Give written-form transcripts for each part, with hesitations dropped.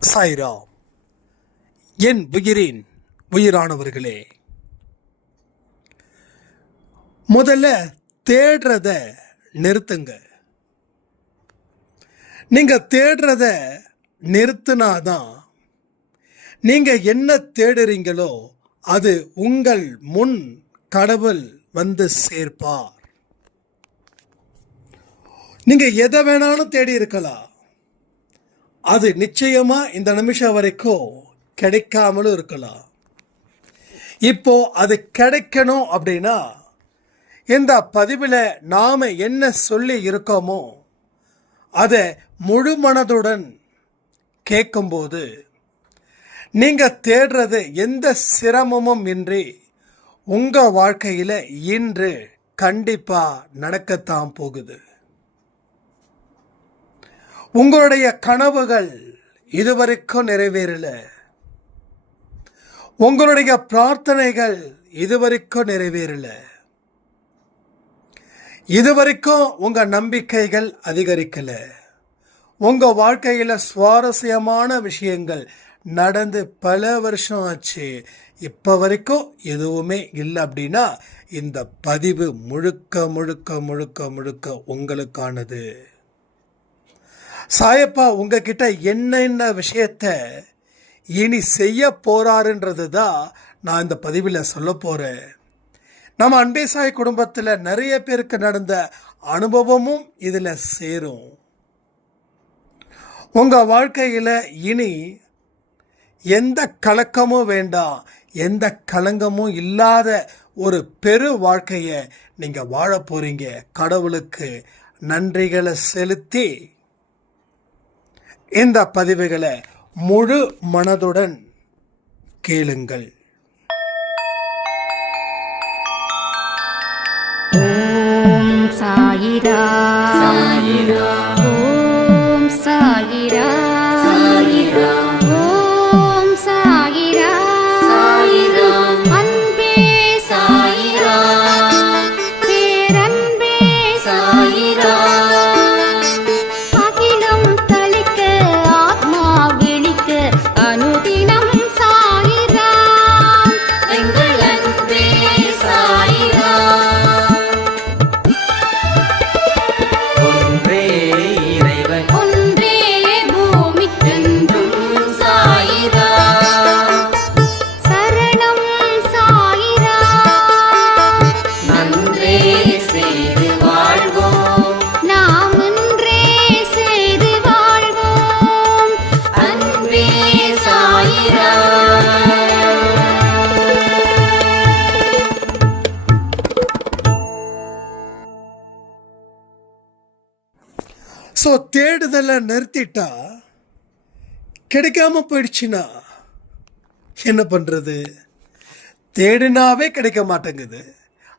சாய்ராம். என் உயிரின் உயிரானவர்களே, முதல்ல தேடுறத நிறுத்துங்க. நீங்க தேடுறத நிறுத்தினாதான் நீங்க என்ன தேடுறீங்களோ அது உங்கள் முன் கடவுள் வந்து சேர்ப்பார். நீங்க எதை வேணாலும் தேடி இருக்கலாம், அது நிச்சயமா இந்த நிமிஷம் வரைக்கும் கிடைக்காமலும் இருக்கலாம். இப்போ அது கிடைக்கணும் அப்படின்னா இந்த பதிவில் நாம என்ன சொல்லி இருக்கோமோ அதை முழு மனதுடன் கேட்கும்போது நீங்க தேடுறது எந்த சிரமமும் இன்றி உங்க வாழ்க்கையில இன்று கண்டிப்பா நடக்கத்தான் போகுது. உங்களுடைய கனவுகள் இதுவரைக்கும் நிறைவேறல, உங்களுடைய பிரார்த்தனைகள் இதுவரைக்கும் நிறைவேறல, இதுவரைக்கும் உங்க நம்பிக்கைகள் அதிகரிக்கல, உங்க வாழ்க்கையில சுவாரஸ்யமான விஷயங்கள் நடந்து பல வருஷம் ஆச்சு, இப்ப வரைக்கும் எதுவுமே இல்லை அப்படின்னா இந்த பதிவு முழுக்க முழுக்க முழுக்க முழுக்க உங்களுக்கானது. சாயப்பா உங்ககிட்ட என்னென்ன விஷயத்த இனி செய்ய போறாருன்றது தான் நான் இந்த பதிவில் சொல்ல போறேன். நம்ம அன்பே சாய் குடும்பத்தில் நிறைய பேருக்கு நடந்த அனுபவமும் இதில் சேரும். உங்க வாழ்க்கையில் இனி எந்த கலக்கமும் வேண்டாம், எந்த கலங்கமும் இல்லாத ஒரு பெரு வாழ்க்கையை நீங்க வாழ போறீங்க. கடவுளுக்கு நன்றிகளை செலுத்தி இந்த பதிவுகளை முழு மனதுடன் கேளுங்கள். ஓம் சாயிரா சாயிரா, ஓம் சாயிரா சாயிரா, ஓம் சாயிரா சாயிரா, அன்பே சாயிரா, பேரன்பே சாயிரா, அகிலம் தளிக்க ஆத்மா விழிக்க அனுதினம் சாயிரா, எங்கள் அன்பே சாயிரா. ஒன்றே இறைவன், ஒன்றே பூமிக்கென்றும் சாயிரா, சரணம் சாயிரா, நன்றே செய்து வாழ்வோம், நாம் ஒன்றே செய்து வாழ்வோம், அன்பே சாயிரா. ஸோ தேடுதலை நிறுத்திட்டா கிடைக்காம போயிடுச்சுன்னா என்ன பண்றது? தேடினாவே கிடைக்க மாட்டேங்குது,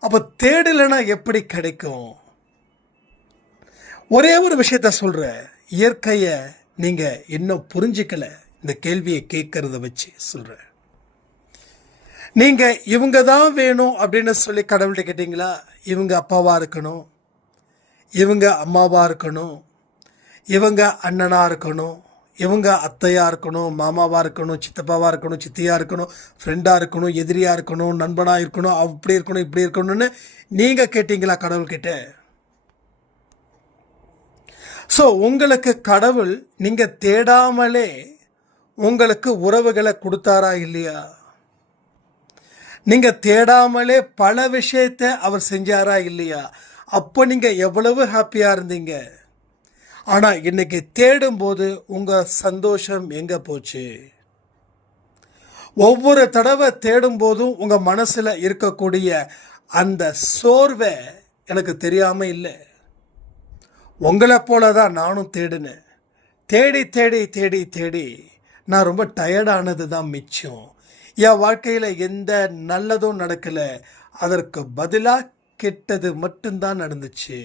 அப்போ தேடலைன்னா எப்படி கிடைக்கும்? ஒரே ஒரு விஷயத்த சொல்கிறேன், இயற்கையை நீங்கள் இன்னும் புரிஞ்சிக்கல. இந்த கேள்வியை கேட்கறத வச்சு சொல்கிறேன். நீங்கள் இவங்க தான் வேணும் அப்படின்னு சொல்லி கடவுள்கிட்ட கேட்டிங்களா? இவங்க அப்பாவாக இருக்கணும், இவங்க அம்மாவாக இருக்கணும், இவங்க அண்ணனாக இருக்கணும், இவங்க அத்தையாக இருக்கணும், மாமாவாக இருக்கணும், சித்தப்பாவாக இருக்கணும், சித்தியாக இருக்கணும், ஃப்ரெண்டாக இருக்கணும், எதிரியாக இருக்கணும், நண்பனாக இருக்கணும், அப்படி இருக்கணும், இப்படி இருக்கணும்னு நீங்கள் கேட்டிங்களா கடவுள்கிட்ட? ஸோ உங்களுக்கு கடவுள் நீங்கள் தேடாமலே உங்களுக்கு உறவுகளை கொடுத்தாரா இல்லையா? நீங்கள் தேடாமலே பல விஷயத்தை அவர் செஞ்சாரா இல்லையா? அப்போ நீங்கள் எவ்வளவு ஹாப்பியாக இருந்தீங்க. ஆனால் இன்னைக்கு தேடும்போது உங்கள் சந்தோஷம் எங்கே போச்சு? ஒவ்வொரு தடவை தேடும் போதும் உங்கள் மனசில் இருக்கக்கூடிய அந்த சோர்வை எனக்கு தெரியாமல் இல்லை. உங்களை போல தான் நானும் தேடினேன். தேடி தேடி தேடி தேடி நான் ரொம்ப டயர்டானது தான் மிச்சம். என் வாழ்க்கையில் எந்த நல்லதும் நடக்கலை, அதற்கு பதிலாக கெட்டது மட்டும்தான் நடந்துச்சு.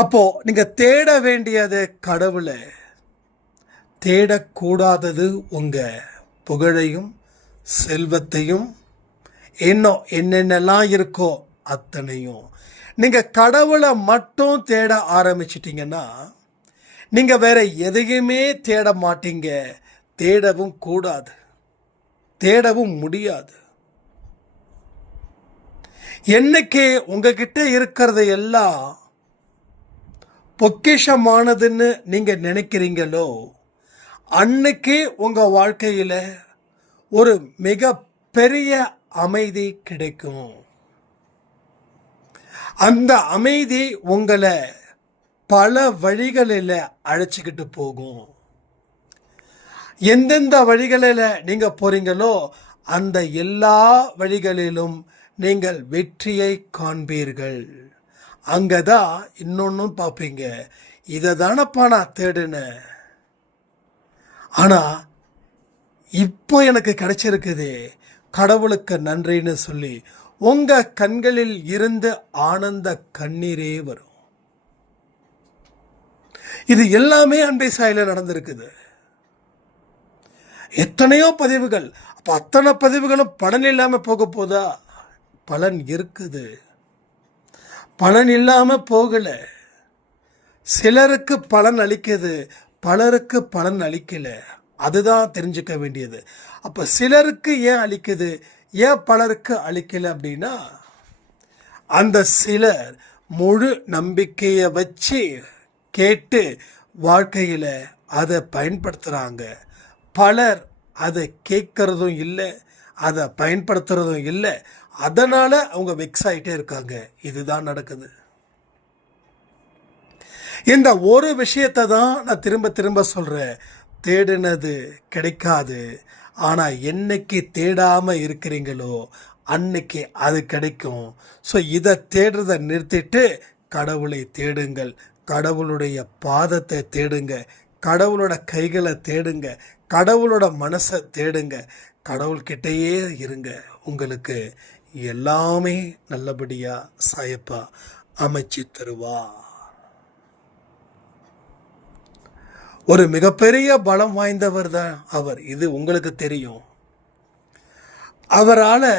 அப்போ நீங்க தேட வேண்டியது கடவுளை, தேடக்கூடாதது உங்க புகழையும் செல்வத்தையும் இன்னும் என்னென்னலாம் இருக்கோ அத்தனையும். நீங்க கடவுளை மட்டும் தேட ஆரம்பிச்சிட்டிங்கன்னா நீங்க வேற எதையுமே தேட மாட்டீங்க, தேடவும் கூடாது, தேடவும் முடியாது. என்னைக்கு உங்ககிட்ட இருக்கிறது எல்லாம் பொக்கிஷமானதுன்னு நீங்க நினைக்கிறீங்களோ, அன்னைக்கு உங்க வாழ்க்கையில ஒரு மிக பெரிய அமைதி கிடைக்கும். அந்த அமைதி உங்களை பல வழிகளில் அழைச்சிக்கிட்டு போகும். எந்தெந்த வழிகளில் நீங்க போறீங்களோ அந்த எல்லா வழிகளிலும் நீங்கள் வெற்றியை காண்பீர்கள். அங்கதான் இன்னொன்னும் பார்ப்பீங்க, இதை தானப்பா நான் தேடினேன், ஆனா இப்போ எனக்கு கிடைச்சிருக்குது, கடவுளுக்கு நன்றின்னு சொல்லி உங்க கண்களில் இருந்து ஆனந்த கண்ணீரே வரும். இது எல்லாமே அன்பை சாயில நடந்திருக்குது. எத்தனையோ பதிவுகள், அப்ப அத்தனை பதிவுகளும் பலன் இல்லாம போக போதா? பலன் இருக்குது, பலன் இல்லாம போகல. சிலருக்கு பலன் அளிக்குது, பலருக்கு பலன் அளிக்கல. அதுதான் தெரிஞ்சுக்க வேண்டியது. அப்ப சிலருக்கு ஏன் அளிக்குது, ஏன் பலருக்கு அளிக்கல அப்படின்னா, அந்த சிலர் முழு நம்பிக்கையை வச்சு கேட்டு வாழ்க்கையில அதை பயன்படுத்துறாங்க. பலர் அதை கேட்கறதும் இல்லை, அதை பயன்படுத்துறதும் இல்லை. அதனால அவங்க வெக்ஸ் ஆகிட்டே இருக்காங்க. இதுதான் நடக்குது. இந்த ஒரு விஷயத்தை தான் நான் திரும்ப திரும்ப சொல்றேன், தேடினது கிடைக்காது, ஆனா என்னைக்கு தேடாம இருக்கிறீங்களோ அன்னைக்கு அது கிடைக்கும். ஸோ இதை தேடுறதை நிறுத்திட்டு கடவுளை தேடுங்கள், கடவுளுடைய பாதத்தை தேடுங்க, கடவுளோட கைகளை தேடுங்க, கடவுளோட மனசை தேடுங்க, கடவுள்கிட்டயே இருங்க. உங்களுக்கு எல்லாமே நல்லபடியா சாயப்பா அமைச்சு தருவா. ஒரு மிகப்பெரிய பலம் வாய்ந்தவர் தான் அவர், இது உங்களுக்கு தெரியும். அவரால்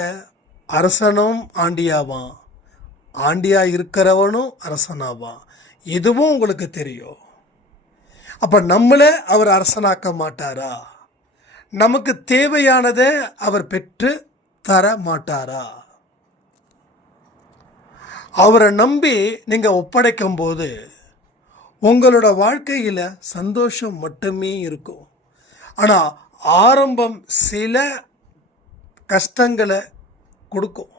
அரசனும் ஆண்டியாவான், ஆண்டியா இருக்கிறவனும் அரசனாவான், இதுவும் உங்களுக்கு தெரியும். அப்ப நம்மள அவர் அரசனாக்க மாட்டாரா? நமக்கு தேவையானதை அவர் பெற்று தர மாட்டாரா? அவரை நம்பி நீங்க ஒப்படைக்கும் போது உங்களோட வாழ்க்கையில சந்தோஷம் மட்டுமே இருக்கும். ஆனா ஆரம்பம் சில கஷ்டங்களை கொடுக்கும்.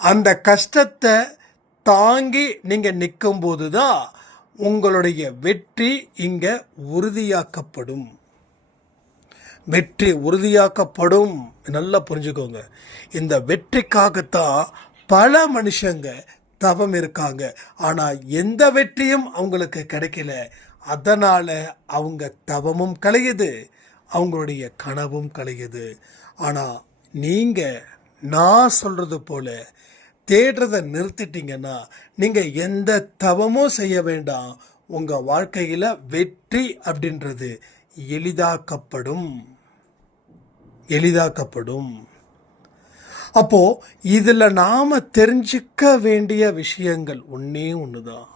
அந்த கஷ்டத்தை தாங்கி நீங்க நிற்கும் போதுதான் உங்களுடைய வெற்றி இங்க உறுதியாக்கப்படும். வெற்றி உறுதியாக்கப்படும். நல்லா புரிஞ்சுக்கோங்க. இந்த வெற்றிக்காகத்தான் பல மனுஷங்க தவம் இருக்காங்க, ஆனா எந்த வெற்றியும் அவங்களுக்கு கிடைக்கல. அதனால அவங்க தவமும் கலையுது, அவங்களுடைய கனவும் கலையுது. ஆனா நீங்க நான் சொல்றது போல தேடுறதை நிறுத்திட்டீங்கன்னா நீங்க எந்த தவமும் செய்ய வேண்டாம். உங்க வாழ்க்கையில வெற்றி அப்படின்றது எளிதாக்கப்படும், எளிதாக்கப்படும். அப்போ இதுல நாம தெரிஞ்சுக்க வேண்டிய விஷயங்கள் ஒன்னே ஒண்ணுதான்.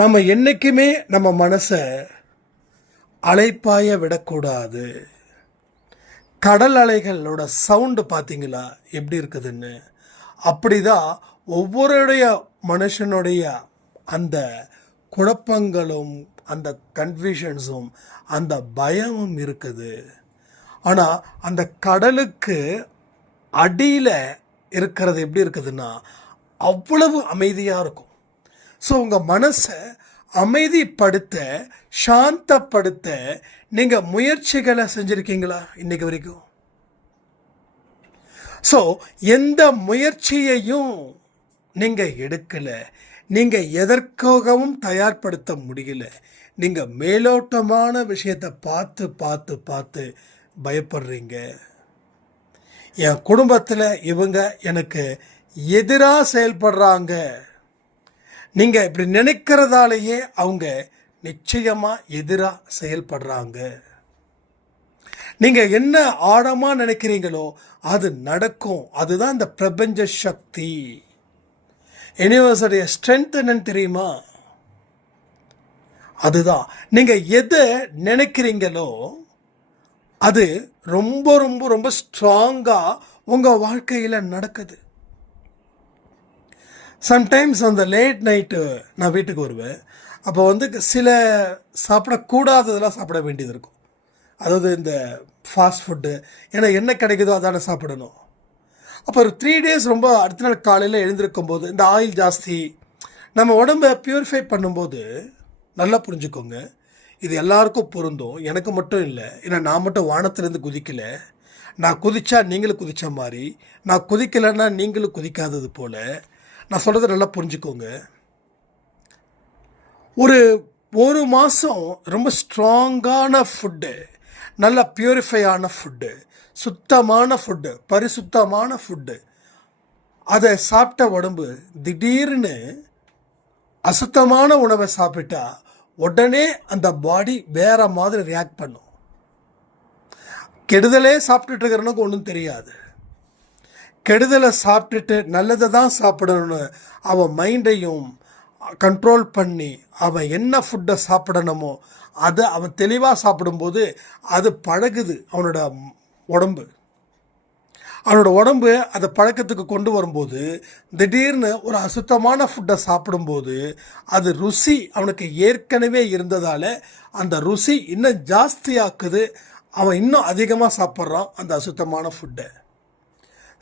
நம்ம என்னைக்குமே நம்ம மனசை அலைப்பாய விடக்கூடாது. கடல் அலைகளோட சவுண்டு பார்த்தீங்களா எப்படி இருக்குதுன்னு? அப்படிதான் ஒவ்வொருடைய மனுஷனுடைய அந்த குழப்பங்களும் அந்த கன்ஃபியூஷன்ஸும் அந்த பயமும் இருக்குது. ஆனால் அந்த கடலுக்கு அடியில் இருக்கிறது எப்படி இருக்குதுன்னா அவ்வளவு அமைதியாக இருக்கும். ஸோ உங்கள் மனசை அமைதிப்படுத்த, சாந்தப்படுத்த நீங்கள் முயற்சிகளை செஞ்சுருக்கீங்களா இன்னைக்கு வரைக்கும்? ஸோ எந்த முயற்சியையும் நீங்கள் எடுக்கலை, நீங்கள் எதற்காகவும் தயார்படுத்த முடியல. நீங்கள் மேலோட்டமான விஷயத்தை பார்த்து பார்த்து பார்த்து பயப்படுறீங்க. என் குடும்பத்தில் இவங்க எனக்கு எதிராக செயல்படுறாங்க, நீங்கள் இப்படி நினைக்கிறதாலேயே அவங்க நிச்சயமாக எதிராக செயல்படுறாங்க. நீங்கள் என்ன ஆழமாக நினைக்கிறீங்களோ அது நடக்கும். அதுதான் இந்த பிரபஞ்ச சக்தி. யூனிவர்ஸுடைய ஸ்ட்ரென்த் என்னன்னு தெரியுமா? அதுதான் நீங்கள் எதை நினைக்கிறீங்களோ அது ரொம்ப ரொம்ப ரொம்ப ஸ்ட்ராங்காக உங்கள் வாழ்க்கையில் நடக்குது. சம்டைம்ஸ் அந்த லேட் நைட்டு நான் வீட்டுக்கு வருவேன். அப்போ வந்து சில சாப்பிடக்கூடாததெல்லாம் சாப்பிட வேண்டியது இருக்கும். அதாவது இந்த ஃபாஸ்ட் ஃபுட்டு, ஏன்னா என்ன கிடைக்குதோ அதான சாப்பிடணும். அப்போ ஒரு 3 days ரொம்ப அடுத்த நாள் காலையில் எழுந்திருக்கும் போது இந்த ஆயில் ஜாஸ்தி நம்ம உடம்பை பியூரிஃபை பண்ணும்போது, நல்லா புரிஞ்சுக்கோங்க, இது எல்லாருக்கும் பொருந்தும், எனக்கு மட்டும் இல்லை. ஏன்னா நான் மட்டும் வானத்திலேருந்து குதிக்கலை. நான் குதிச்சா நீங்களும் குதித்த மாதிரி, நான் குதிக்கலைன்னா நீங்களும் குதிக்காதது போல். நான் சொல்கிறத நல்லா புரிஞ்சுக்கோங்க. ஒரு மாதம் ரொம்ப ஸ்ட்ராங்கான ஃபுட்டு, நல்லா பியூரிஃபை ஆன ஃபுட்டு, சுத்தமான ஃபுட்டு, பரிசுத்தமான ஃபுட்டு, அதை சாப்பிட்ட உடம்பு திடீர்னு அசுத்தமான உணவை சாப்பிட்டா உடனே அந்த பாடி வேற மாதிரி ரியாக்ட் பண்ணும். கெடுதலே சாப்பிட்டுட்டு இருக்கிறவனுக்கு ஒன்றும் தெரியாது. கெடுதலை சாப்பிட்டுட்டு நல்லதை தான் சாப்பிடணும்னு அவன் மைண்டையும் கண்ட்ரோல் பண்ணி அவன் என்ன ஃபுட்டை சாப்பிடணுமோ அதை அவன் தெளிவாக சாப்பிடும்போது அது பழகுது. அவனோட உடம்பு அதை பழக்கத்துக்கு கொண்டு வரும்போது திடீர்னு ஒரு அசுத்தமான ஃபுட்டை சாப்பிடும்போது அது ருசி அவனுக்கு ஏற்கனவே இருந்ததால் அந்த ருசி இன்னும் ஜாஸ்தியாக்குது. அவன் இன்னும் அதிகமாக சாப்பிட்றான் அந்த அசுத்தமான ஃபுட்டை.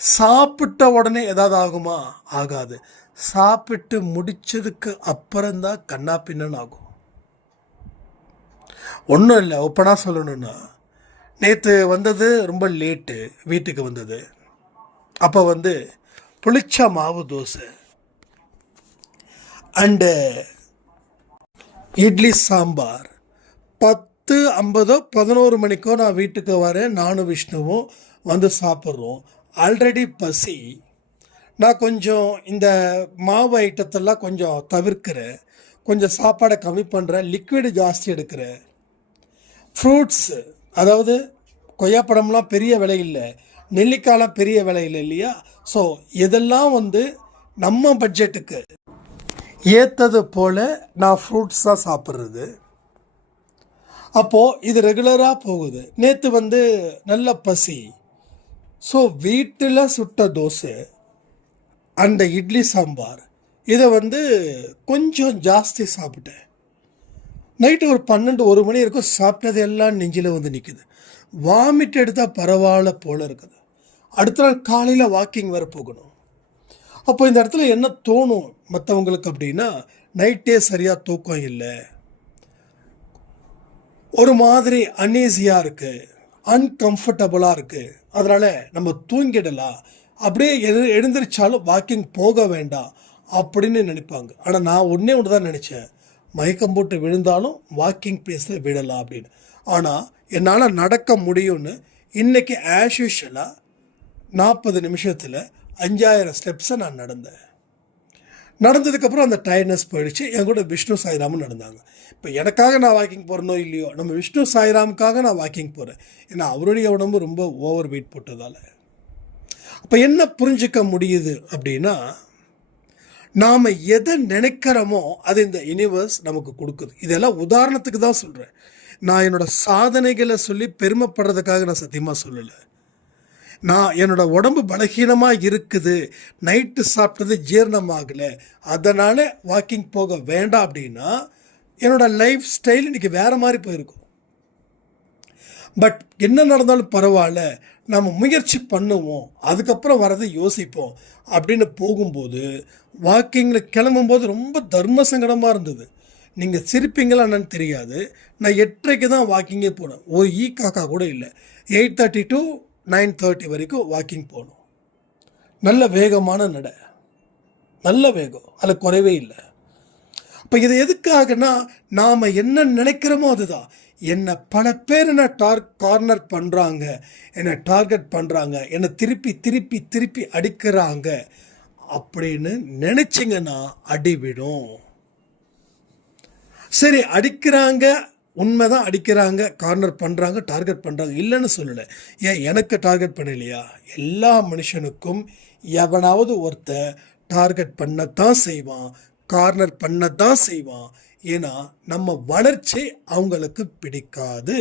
சாப்பிட்ட உடனே ஏதாவது ஆகுமா? ஆகாது. சாப்பிட்டு முடிச்சதுக்கு அப்புறம்தான் கண்ணா பின்னன்னு ஆகும். ஒன்றும் இல்லை, ஓப்பனாக சொல்லணும்னா, நேற்று வந்தது ரொம்ப லேட்டு வீட்டுக்கு வந்தது. அப்போ வந்து புளிச்ச மாவு தோசை அண்டு இட்லி சாம்பார். 10:50 11 மணிக்கோ நான் வீட்டுக்கு வரேன். நானும் விஷ்ணுவும் வந்து சாப்பிட்றோம். ஆல்ரெடி பசி. நான் கொஞ்சம் இந்த மாவு ஐட்டத்தெல்லாம் கொஞ்சம் தவிர்க்கிறேன், கொஞ்சம் சாப்பாடை கம்மி பண்ணுறேன், லிக்விடு ஜாஸ்தி எடுக்கிறேன். ஃப்ரூட்ஸு, அதாவது கொய்யாப்பழம்லாம் பெரிய விலை இல்லை, நெல்லிக்காயெலாம் பெரிய விலை இல்லை இல்லையா? ஸோ இதெல்லாம் வந்து நம்ம பட்ஜெட்டுக்கு ஏற்றது போல் நான் ஃப்ரூட்ஸ் தான் சாப்பிட்றது. அப்போது இது ரெகுலராக போகுது. நேற்று வந்து நல்ல பசி. ஸோ வீட்டில் சுட்ட தோசை அந்த இட்லி சாம்பார் இதை வந்து கொஞ்சம் ஜாஸ்தி சாப்பிட்டேன். நைட்டு ஒரு 12-1 மணி இருக்கும். சாப்பிட்டது எல்லாம் நெஞ்சில் வந்து நிற்குது. வாமிட் எடுத்தால் பரவாயில்ல போல் இருக்குது. அடுத்த நாள் காலையில் வாக்கிங் வேறு போகணும். அப்போ இந்த இடத்துல என்ன தோணும் மற்றவங்களுக்கு அப்படின்னா, நைட்டே சரியாக தூக்கம் இல்லை, ஒரு மாதிரி அன்ஈஸியாக இருக்குது, அன்கம்ஃபர்டபுளாக இருக்குது, அதனால் நம்ம தூங்கிடலாம், அப்படியே எழுந்திரிச்சாலும் வாக்கிங் போக வேண்டாம் அப்படின்னு நினைப்பாங்க. ஆனால் நான் ஒன்று தான் நினச்சேன், மயக்கம் போட்டு விழுந்தாலும் வாக்கிங் பிளேஸில் விடலாம் அப்படின்னு. ஆனால் என்னால் நடக்க முடியும்னு இன்றைக்கி ஆஸ் யூஷுவலாக 40 நிமிஷத்தில் 5000 ஸ்டெப்ஸை நான் நடந்ததுக்கப்புறம் அந்த டயர்ட்னஸ் போயிடுச்சு. என் கூட விஷ்ணு சாய்ராமும் நடந்தாங்க. இப்போ எனக்காக நான் வாக்கிங் போகிறனோ இல்லையோ, நம்ம விஷ்ணு சாய்ராமுக்காக நான் வாக்கிங் போகிறேன். ஏன்னா அவருடைய உடம்பு ரொம்ப ஓவர் வெயிட் போட்டதால். அப்போ என்ன புரிஞ்சிக்க முடியுது அப்படின்னா, நாம் எதை நினைக்கிறோமோ அது இந்த யூனிவர்ஸ் நமக்கு கொடுக்குது. இதெல்லாம் உதாரணத்துக்கு தான் சொல்கிறேன். நான் என்னோடய சாதனைகளை சொல்லி பெருமைப்படுறதுக்காக நான் சத்தியமாக சொல்லலை. நான் என்னோடய உடம்பு பலகீனமாக இருக்குது, நைட்டு சாப்பிட்டது ஜீரணமாகலை, அதனால் வாக்கிங் போக வேண்டாம் அப்படின்னா என்னோடய லைஃப் ஸ்டைல் இன்றைக்கி வேறு மாதிரி போயிருக்கும். பட் என்ன நடந்தாலும் பரவாயில்ல, நம்ம முயற்சி பண்ணுவோம், அதுக்கப்புறம் வரதை யோசிப்போம் அப்படின்னு போகும்போது வாக்கிங்கில் கிளம்பும்போது ரொம்ப தர்ம சங்கடமாக இருந்தது. நீங்கள் சிரிப்பீங்களா என்னன்னு தெரியாது. நான் 8:30க்கு தான் வாக்கிங்கே போனேன். ஒரு காக்கா கூட இல்லை. 8:30 to 9:30 வரைக்கும் வாக்கிங் போகணும். நல்ல வேகமான நடை, நல்ல வேகம், அதில் குறைவே இல்லை. அப்போ இது எதுக்காகனா, நாம் என்ன நினைக்கிறோமோ அதுதான். என்னை பல பேர் என்ன கார்னர் பண்ணுறாங்க, என்னை டார்கெட் பண்ணுறாங்க, என்னை திருப்பி திருப்பி திருப்பி அடிக்கிறாங்க அப்படின்னு நினச்சிங்கன்னா அடிவிடும். சரி, அடிக்கிறாங்க, உண்மைதான், அடிக்கிறாங்க, கார்னர் பண்ணுறாங்க, டார்கெட் பண்ணுறாங்க, இல்லைன்னு சொல்லலை. ஏன் எனக்கு டார்கெட் பண்ணலையா? எல்லா மனுஷனுக்கும் எவனாவது ஒருத்தர் டார்கெட் பண்ணத்தான் செய்வான், கார்னர் பண்ணத்தான் செய்வான். ஏன்னா நம்ம வளர்ச்சி அவங்களுக்கு பிடிக்காது.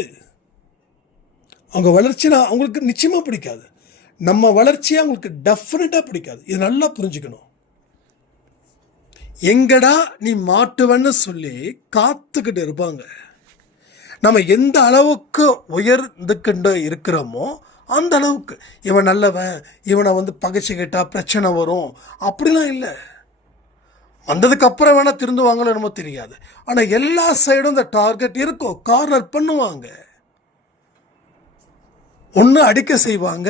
அவங்க வளர்ச்சினா அவங்களுக்கு நிச்சயமாக பிடிக்காது. நம்ம வளர்ச்சியை அவங்களுக்கு டெஃபினட்டாக பிடிக்காது. இது நல்லா புரிஞ்சுக்கணும். எங்கடா நீ மாட்டுவன்னு சொல்லி காத்துக்கிட்டு இருப்பாங்க. நம்ம எந்த அளவுக்கு உயர்ந்துக்கிட்டு இருக்கிறோமோ அந்த அளவுக்கு இவன் நல்லவன், இவனை பகைச்சிக்கிட்டா பிரச்சனை வரும் அப்படிலாம் இல்லை. வந்ததுக்கப்புறம் வேணால் திருந்துவாங்களோ என்னமோ தெரியாது. ஆனால் எல்லா சைடும் இந்த டார்கெட் இருக்கும். கார்னர் பண்ணுவாங்க. ஒன்று அடிக்க செய்வாங்க,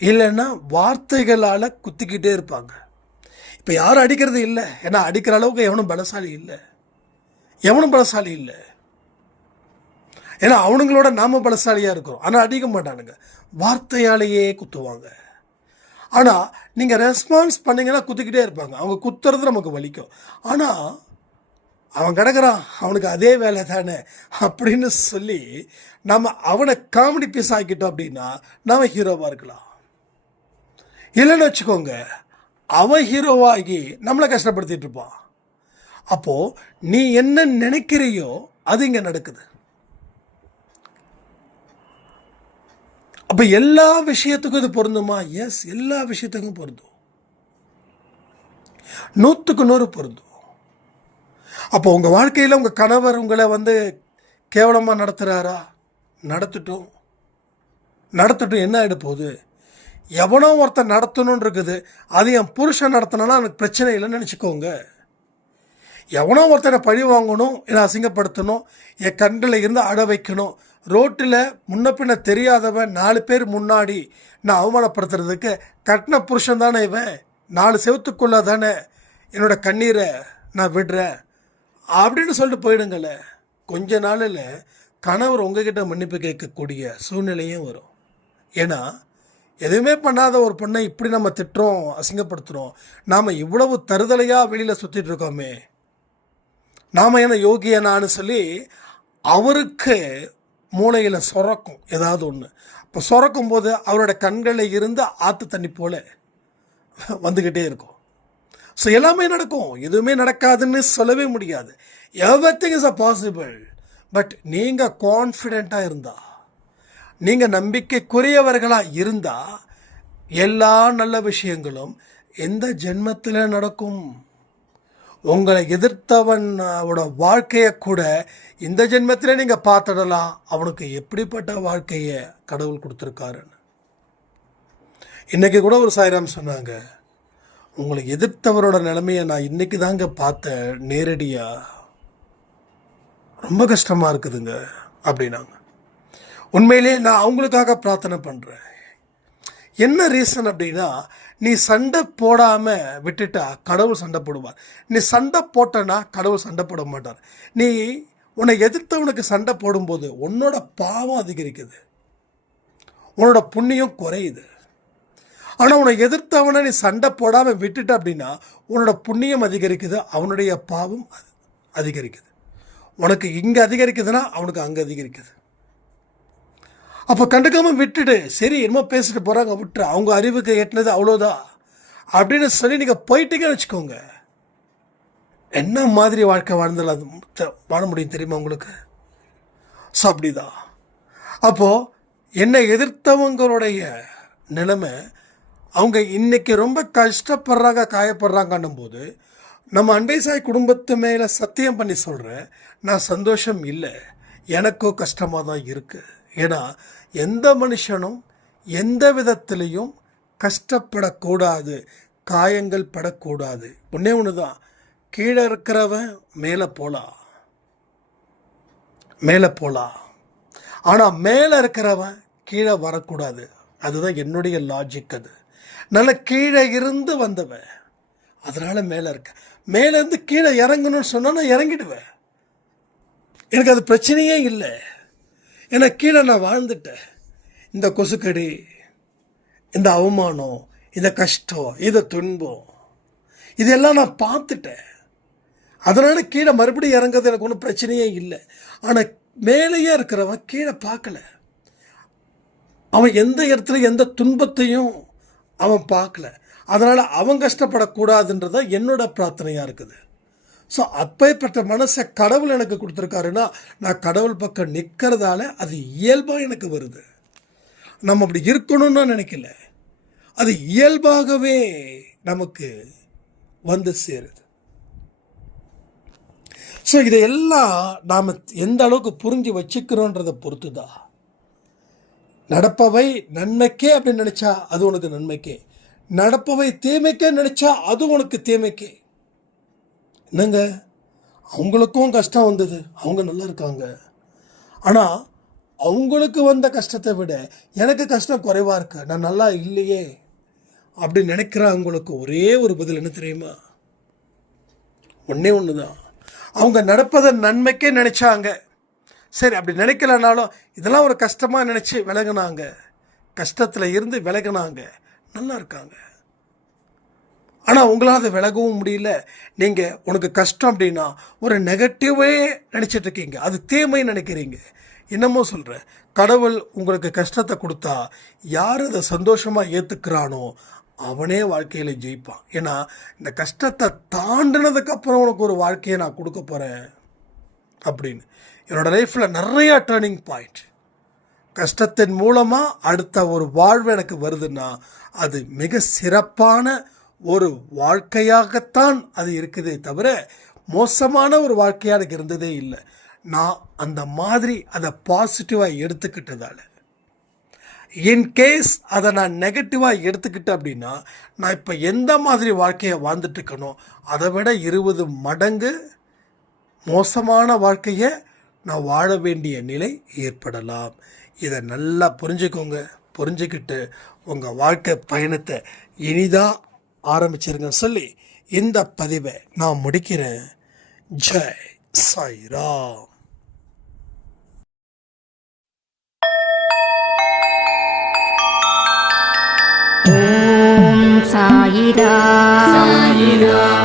இல்லைன்னா வார்த்தைகளால் குத்திக்கிட்டே இருப்பாங்க. இப்போ யாரும் அடிக்கிறது இல்லை. ஏன்னா அடிக்கிற அளவுக்கு எவனும் பலசாலி இல்லை. ஏன்னா அவனுங்களோட நாம பலசாலியாக இருக்கிறோம். ஆனால் அடிக்க மாட்டானுங்க, வார்த்தையாலேயே குத்துவாங்க. ஆனால் நீங்கள் ரெஸ்பான்ஸ் பண்ணிங்கன்னா குத்திக்கிட்டே இருப்பாங்க. அவங்க குத்துறது நமக்கு வலிக்கும். ஆனால் அவன் கிடக்கிறான், அவனுக்கு அதே வேலை தானே அப்படின்னு சொல்லி நம்ம அவனை காமெடி பீஸ் ஆக்கிட்டோம் அப்படின்னா நம்ம ஹீரோவாக இருக்கலாம். இல்லைன்னு வச்சுக்கோங்க, அவன் ஹீரோவாகி நம்மளை கஷ்டப்படுத்திட்டு இருப்பான். அப்போது நீ என்ன நினைக்கிறியோ அது இங்கே நடக்குது. அப்போ எல்லா விஷயத்துக்கும் இது பொருந்துமா? எஸ், எல்லா விஷயத்துக்கும் பொருந்தும். 100% பொருந்தும். அப்போ உங்கள் வாழ்க்கையில் உங்கள் கணவர் உங்களை கேவலமாக நடத்துகிறாரா? நடத்தட்டும். என்ன ஆகிட போகுது? எவனோ ஒருத்தன் நடத்தணும்னு இருக்குது. அது என் புருஷன் நடத்தினா எனக்கு பிரச்சனை இல்லைன்னு நினச்சிக்கோங்க. எவனோ ஒருத்தனை பழி வாங்கணும், என்னை அசிங்கப்படுத்தணும், என் கண்களை இருந்து அட வைக்கணும், ரோட்டில் முன்ன பின்ன தெரியாதவன் 4 பேர் முன்னாடி நான் அவமானப்படுத்துறதுக்கு கட்டின புருஷன் தானே இவன், 4 செவத்துக்குள்ளே தானே என்னோட கண்ணீரை நான் விடுறேன் அப்படின்னு சொல்லிட்டு போயிடுங்களே. கொஞ்ச நாளில் கணவர் உங்ககிட்ட மன்னிப்பு கேட்கக்கூடிய சூழ்நிலையும் வரும். ஏன்னா எதுவுமே பண்ணாத ஒரு பொண்ணை இப்படி நம்ம திட்டுறோம், அசிங்கப்படுத்துகிறோம். நாம் இவ்வளவு தருதலையாக வெளியில் சுற்றிட்டு இருக்கோமே, நாம் என்ன யோகியனான்னு சொல்லி அவருக்கு மூளையில் சொரக்கும் ஏதாவது ஒன்று. இப்போ சொரக்கும் போது அவரோட கண்களில் இருந்து ஆற்று தண்ணி போல வந்துக்கிட்டே இருக்கும். ஸோ எல்லாமே நடக்கும், எதுவுமே நடக்காதுன்னு சொல்லவே முடியாது. Everything is a possible. But நீங்கள் கான்ஃபிடெண்ட்டாக இருந்தால், நீங்கள் நம்பிக்கைக்குரியவர்களாக இருந்தால் எல்லா நல்ல விஷயங்களும் எந்த ஜென்மத்தில் நடக்கும். உங்களை எதிர்த்தவனோட வாழ்க்கையை கூட இந்த ஜென்மத்தில் நீங்கள் பார்த்துடலாம், அவனுக்கு எப்படிப்பட்ட வாழ்க்கையை கடவுள் கொடுத்துருக்காருன்னு. இன்றைக்கி கூட ஒரு சாய்ராம் சொன்னாங்க, உங்களை எதிர்த்தவரோட நிலைமையை நான் இன்றைக்கி தாங்க பார்த்தேன் நேரடியாக, ரொம்ப கஷ்டமாக இருக்குதுங்க அப்படின்னாங்க. உண்மையிலே நான் அவங்களுக்காக பிரார்த்தனை பண்ணுறேன். என்ன ரீசன் அப்படின்னா, நீ சண்டை போடாமல் விட்டுட்டா கடவுள் சண்டை போடுவார். நீ சண்டை போட்டனா கடவுள் சண்டை போட மாட்டார். நீ உன்னை எதிர்த்தவனுக்கு சண்டை போடும்போது உன்னோட பாவம் அதிகரிக்குது, உன்னோட புண்ணியம் குறையுது. ஆனால் உன்னை எதிர்த்தவனை நீ சண்டை போடாமல் விட்டுட்ட அப்படின்னா உன்னோட புண்ணியம் அதிகரிக்குது, அவனுடைய பாவம் அதிகரிக்குது. உனக்கு இங்கே அதிகரிக்குதுன்னா அவனுக்கு அங்கே அதிகரிக்குது. அப்போ கண்டுக்காமல் விட்டுடு. சரி, என்னமோ பேசிட்டு போகிறாங்க, விட்டுரு, அவங்க அறிவுக்கு எட்டினது அவ்வளோதான் அப்படின்னு சொல்லி நீங்கள் போயிட்டீங்கன்னு வச்சுக்கோங்க. என்ன மாதிரி வாழ்க்கை வாழ முடியும் தெரியுமா உங்களுக்கு? ஸோ அப்படிதான். அப்போது என்னை எதிர்த்தவங்களுடைய நிலைமை, அவங்க இன்றைக்கி ரொம்ப கஷ்டப்படுறாங்க, காயப்படுறாங்கன்னும் போது நம்ம அன்பை சாய் குடும்பத்து மேலே சத்தியம் பண்ணி சொல்கிறேன், நான் சந்தோஷம் இல்லை, எனக்கோ கஷ்டமாக தான் இருக்குது. ஏன்னா எந்த மனுஷனும் எந்த விதத்துலேயும் கஷ்டப்படக்கூடாது, காயங்கள் படக்கூடாது. ஒன்று தான், கீழே இருக்கிறவன் மேலே போகலாம், ஆனால் மேலே இருக்கிறவன் கீழே வரக்கூடாது. அதுதான் என்னுடைய லாஜிக். அது நல்ல கீழே இருந்து வந்தவன், அதனால் மேலே இருக்க. மேலேருந்து கீழே இறங்கணும்னு சொன்னால் நான் இறங்கிடுவேன், எனக்கு அது பிரச்சனையே இல்லை. ஏன்னா கீழே நான் வாழ்ந்துட்டேன். இந்த கொசுக்கடி, இந்த அவமானம், இந்த கஷ்டம், இந்த துன்பம், இதெல்லாம் நான் பார்த்துட்டேன். அதனால் கீழே மறுபடியும் இறங்கிறது எனக்கு ஒன்றும் பிரச்சனையே இல்லை. ஆனால் மேலேயே இருக்கிறவன் கீழே பார்க்கல, அவன் எந்த இடத்துல எந்த துன்பத்தையும் அவன் பார்க்கல. அதனால் அவன் கஷ்டப்படக்கூடாதுன்றதான் என்னோட பிரார்த்தனையாக இருக்குது. ஸோ அப்பேற்பட்ட மனசை கடவுள் எனக்கு கொடுத்துருக்காருன்னா நான் கடவுள் பக்கம் நிற்கிறதால அது இயல்பாக எனக்கு வருது. நம்ம அப்படி இருக்கணும்னு நினைக்கல, அது இயல்பாகவே நமக்கு வந்து சேருது. ஸோ இதையெல்லாம் நாம் எந்த அளவுக்கு புரிஞ்சு வச்சுக்கிறோன்றதை பொறுத்து தான். நடப்பவை நன்மைக்கே அப்படின்னு நினச்சா அது உனக்கு நன்மைக்கே, நடப்பவை தீமைக்கே நினச்சா அது உனக்கு தீமைக்கே. என்னங்க, அவங்களுக்கும் கஷ்டம் வந்தது, அவங்க நல்லா இருக்காங்க. ஆனால் அவங்களுக்கு வந்த கஷ்டத்தை விட எனக்கு கஷ்டம் குறைவாக இருக்கு, நான் நல்லா இல்லையே அப்படி நினைக்கிறவங்களுக்கு ஒரே ஒரு பதில் என்ன தெரியுமா? ஒன்றே ஒன்று தான். அவங்க நடப்பதை நன்மைக்கே நினச்சாங்க, சரி அப்படி நினைக்கலனாலும் இதெல்லாம் ஒரு கஷ்டமாக நினச்சி விலகினாங்க, கஷ்டத்தில் இருந்து விலகினாங்க, நல்லா இருக்காங்க. ஆனால் உங்களால் அதை விலகவும் முடியல. நீங்கள் உனக்கு கஷ்டம் அப்படின்னா ஒரு நெகட்டிவே நினச்சிட்டு இருக்கீங்க, அது தீமை நினைக்கிறீங்க. இன்னமும் சொல்கிறேன், கடவுள் உங்களுக்கு கஷ்டத்தை கொடுத்தா யார் அதை சந்தோஷமாக ஏற்றுக்கிறானோ அவனே வாழ்க்கையில் ஜெயிப்பான். ஏன்னா இந்த கஷ்டத்தை தாண்டினதுக்கப்புறம் உனக்கு ஒரு வாழ்க்கையை நான் கொடுக்க போகிறேன் அப்படின்னு. என்னோடய லைஃப்பில் நிறையா டேர்னிங் பாயிண்ட் கஷ்டத்தின் மூலமாக அடுத்த ஒரு வாழ்வு எனக்கு வருதுன்னா அது மிக சிறப்பான ஒரு வாழ்க்கையாகத்தான் அது இருக்குதே தவிர மோசமான ஒரு வாழ்க்கையாக எனக்கு இருந்ததே இல்லை. நான் அந்த மாதிரி அதை பாசிட்டிவாக எடுத்துக்கிட்டதால. இன்கேஸ் அதை நான் நெகட்டிவாக எடுத்துக்கிட்டேன் அப்படின்னா நான் இப்போ எந்த மாதிரி வாழ்க்கையை வாழ்ந்துட்டுருக்கணும் அதை விட 20 மடங்கு மோசமான வாழ்க்கையை நான் வாழ வேண்டிய நிலை ஏற்படலாம். இதை நல்லா புரிஞ்சுக்கோங்க. புரிஞ்சுக்கிட்டு உங்கள் வாழ்க்கை பயணத்தை இனிதாக ஆரம்பிச்சிருங்கன்னு சொல்லி இந்த பதிவை நான் முடிக்கிறேன். ஜெய் சாய்ராம். ஓம் சாயிரா. சாயிரா.